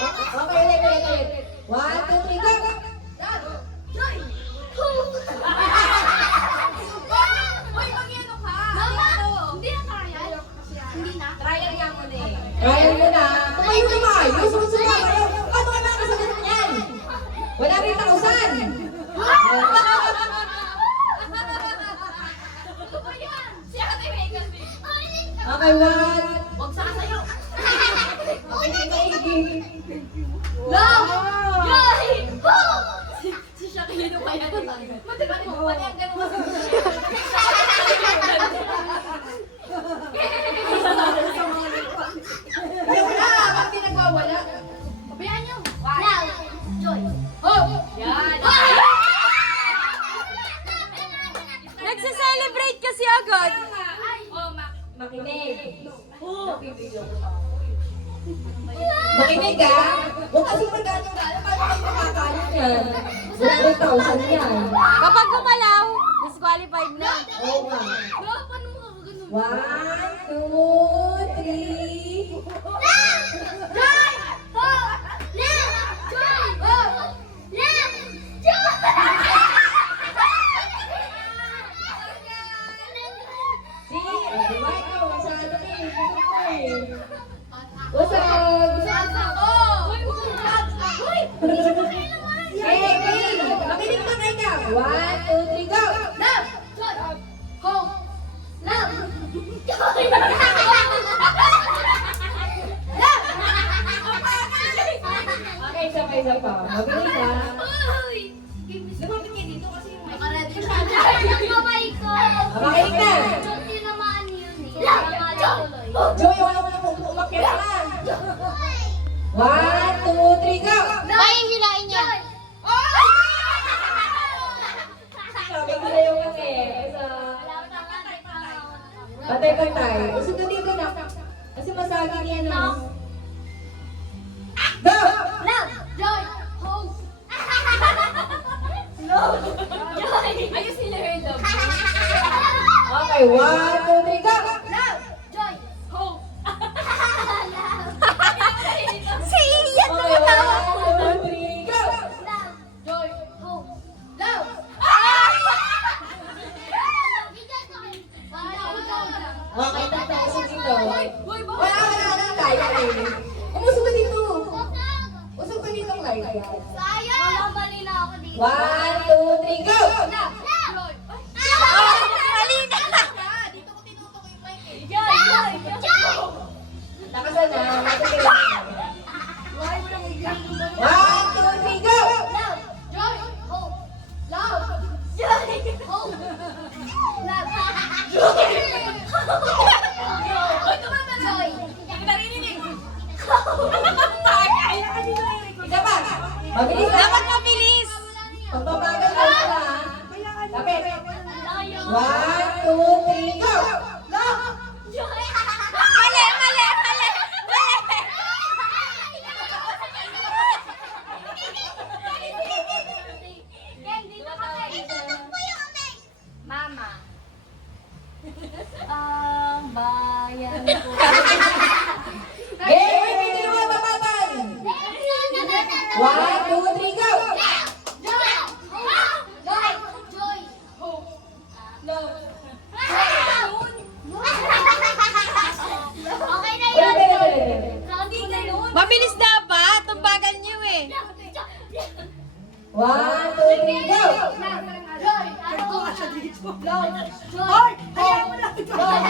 Okay, ulit. 1, 2, 3, go! Joy! Hoy, mag-ano ka? Mama! Hindi na trial? Hindi na? Trial niya mo na eh. Trial mo na. Tumayo na maayos. Sunod ka kayo. Ano ka na kasagot niyan? Wala rin tausan. Si Ate Megan. Okay, 1. Huwag sa kasayo. Maigi. Love! Joy! Boom! Si Shakino pa yan. Matipan mo, pati ang ganun mo. Wala, bakit di nagwawala? Pabayaan niyo. Love! Joy! Oh! Yan! Nagsa-celebrate kasi agad. Ay! Oh, Makinig. Oh! Makinig ah. Huwag kasi magkano ka. Paano kayo makakaano yan? Wala rin tausan yan. Kapag gumalaw, disqualified na. Oo nga. Love, paano mo kakaganon? 1, 2, 3. Joy! Oh! Love! Joy! Oh! Love! Joy! Sige, di ba ikaw? Masyado na eh. Gusto ko eh. Usog! Uy! Sige, makinig na kayo. 1, 2, 3, go! Love! Joy! Hope! Love! Joy! Okay, isa pa. Mabilis ha. Uy! Lumapit kayo dito kasi yung makaredy siya. Kamay ko! Makinig na. Joy, tinamaan yun eh. Love! Joy, wala mo na umakyat na. 1, 2, 3, go! Ay, hilain niya. Sabi ko sa'yo kasi. Patay. Usog na dito na. Kasi masagi niya na. Go! Love! Joy! Hope! Love! Joy! Ayos nila rin daw. Okay, 1, 2, 3, go! Love! Joy! Hope! Si Ian Okay, tumatawa. 1, 2, 3, go! Love! Joy! Hope! Love! Okay, tatapos dito. Boy, boy! Wala tayo eh. Umusog ka dito. Usog ka dito ng live. Sayang! Mamali na ako dito. 1, 2, 3, go! Love! Joy! Mali na. Dito ko tinutok yung mic eh. Joy! Joy! Joy! Nakasan na. Matigil. 1, 2, 3, go! Love! Joy! Hope! Love! Joy! Hope! Love! Joy! Hoy, tumama na! Joy! Hindi narinig! Isa pa. Mabilis na. Dapat mabilis. Pagpapagal ka na. Lapit. 1, 2, 3, go! Joy! Mali. Gang, dito ka kayo. Mama. Ang bayan ko. Game! May ginawa babatan. 1, 2, 3, go! Joy! Joy! Joy! Hope! Love! Okay na yun! Hindi na yun! Mabilis dapat. Tumbagan niyo eh. 1, 2, 3, go! Joy! Ano? Love! Joy! Hope! Joy! Joy!